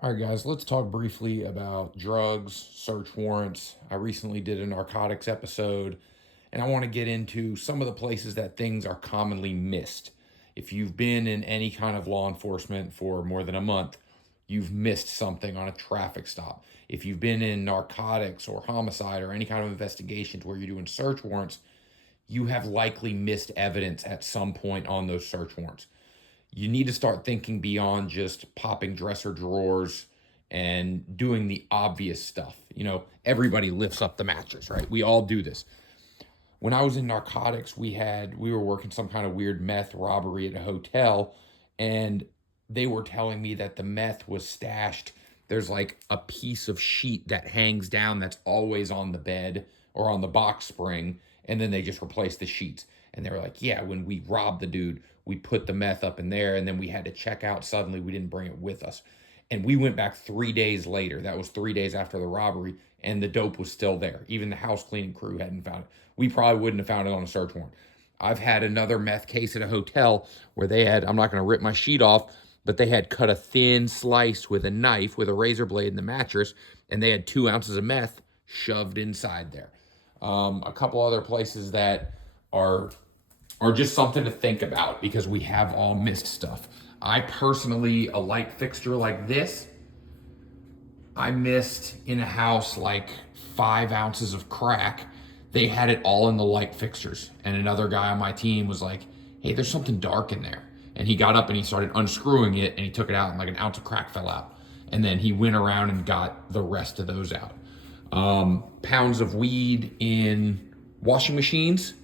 All right, guys, let's talk briefly about drugs, search warrants. I recently did a narcotics episode, and I want to get into some of the places that things are commonly missed. If you've been in any kind of law enforcement for more than a month, you've missed something on a traffic stop. If you've been in narcotics or homicide or any kind of investigations where you're doing search warrants, you have likely missed evidence at some point on those search warrants. You need to start thinking beyond just popping dresser drawers and doing the obvious stuff. Everybody lifts up the mattress, right? We all do this. When I was in narcotics, we were working some kind of weird meth robbery at a hotel, and they were telling me that the meth was stashed. There's like a piece of sheet that hangs down that's always on the bed or on the box spring, and then they just replace the sheets. And they were like, yeah, when we robbed the dude, we put the meth up in there, and then we had to check out suddenly. We didn't bring it with us. And we went back 3 days later. That was 3 days after the robbery, and the dope was still there. Even the house cleaning crew hadn't found it. We probably wouldn't have found it on a search warrant. I've had another meth case at a hotel where I'm not going to rip my sheet off, but they had cut a thin slice with a knife with a razor blade in the mattress, and they had 2 ounces of meth shoved inside there. A couple other places that are just something to think about because we have all missed stuff. I personally, a light fixture like this, I missed in a house like 5 ounces of crack. They had it all in the light fixtures. And another guy on my team was like, hey, there's something dark in there. And he got up and he started unscrewing it and he took it out and like an ounce of crack fell out. And then he went around and got the rest of those out. Pounds of weed in washing machines,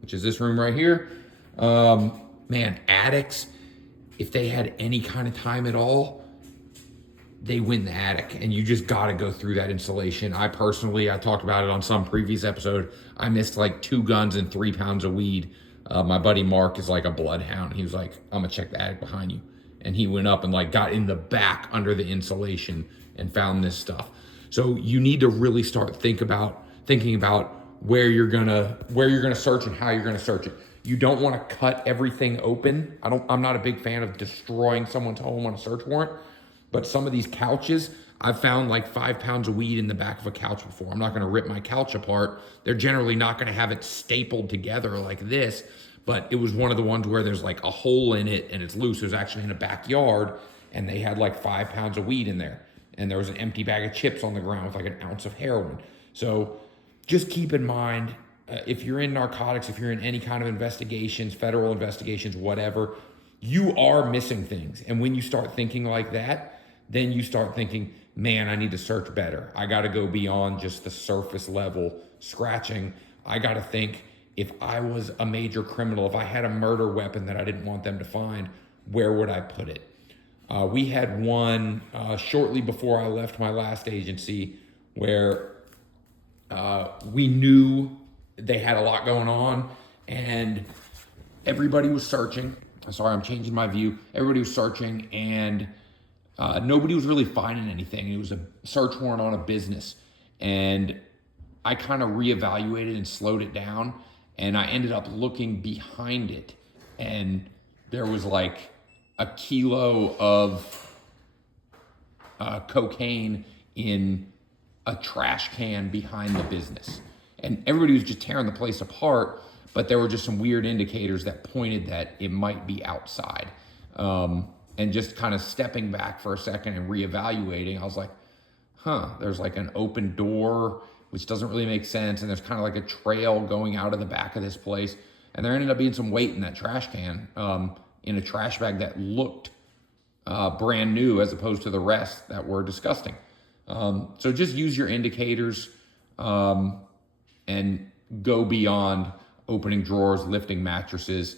which is this room right here. Man, attics, if they had any kind of time at all, they win the attic, and you just got to go through that insulation. I talked about it on some previous episode. I missed like 2 guns and 3 pounds of weed. My buddy Mark is like a bloodhound. He was like, I'm gonna check the attic behind you. And he went up and like got in the back under the insulation and found this stuff. So you need to really start thinking about where you're gonna search and how you're gonna search it. You don't want to cut everything open. I'm not a big fan of destroying someone's home on a search warrant. But some of these couches, I've found like 5 pounds of weed in the back of a couch before. I'm not going to rip my couch apart. They're generally not going to have it stapled together like this. But it was one of the ones where there's like a hole in it and it's loose. It was actually in a backyard, and they had like 5 pounds of weed in there. And there was an empty bag of chips on the ground with like an ounce of heroin. So just keep in mind, if you're in narcotics, if you're in any kind of investigations, federal investigations, whatever, you are missing things. And when you start thinking like that, then you start thinking, man, I need to search better. I got to go beyond just the surface level scratching. I got to think, if I was a major criminal, if I had a murder weapon that I didn't want them to find, where would I put it? We had one shortly before I left my last agency where we knew they had a lot going on, and everybody was searching. Sorry, I'm changing my view. Everybody was searching, and nobody was really finding anything. It was a search warrant on a business. And I kind of reevaluated and slowed it down. And I ended up looking behind it. And there was like a kilo of cocaine in a trash can behind the business. And everybody was just tearing the place apart. But there were just some weird indicators that pointed that it might be outside. And just kind of stepping back for a second and reevaluating, I was like, there's like an open door, which doesn't really make sense. And there's kind of like a trail going out of the back of this place. And there ended up being some weight in that trash can, in a trash bag that looked brand new as opposed to the rest that were disgusting. So just use your indicators and go beyond opening drawers, lifting mattresses,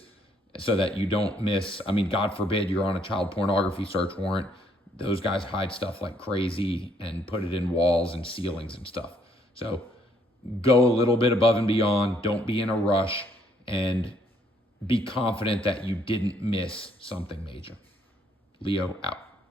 so that you don't miss. I mean, God forbid you're on a child pornography search warrant. Those guys hide stuff like crazy and put it in walls and ceilings and stuff. So go a little bit above and beyond. Don't be in a rush, and be confident that you didn't miss something major. Leo out.